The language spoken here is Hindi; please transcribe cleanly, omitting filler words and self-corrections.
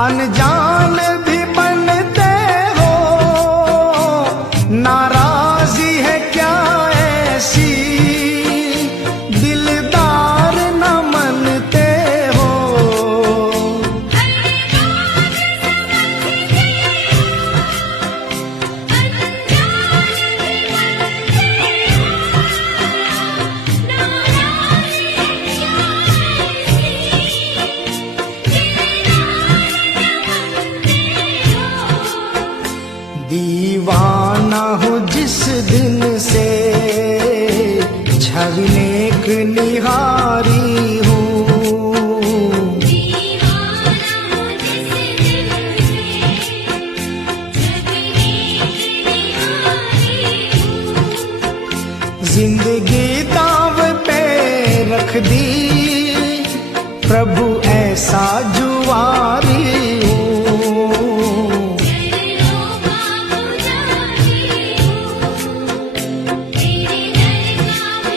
अनजान भी बनते हो, नाराजी है क्या ऐसी, दिलदार न मनते हो। दीवाना हो जिस दिन से छवि नेक निहारी हूँ, जिंदगी दाव पे रख दी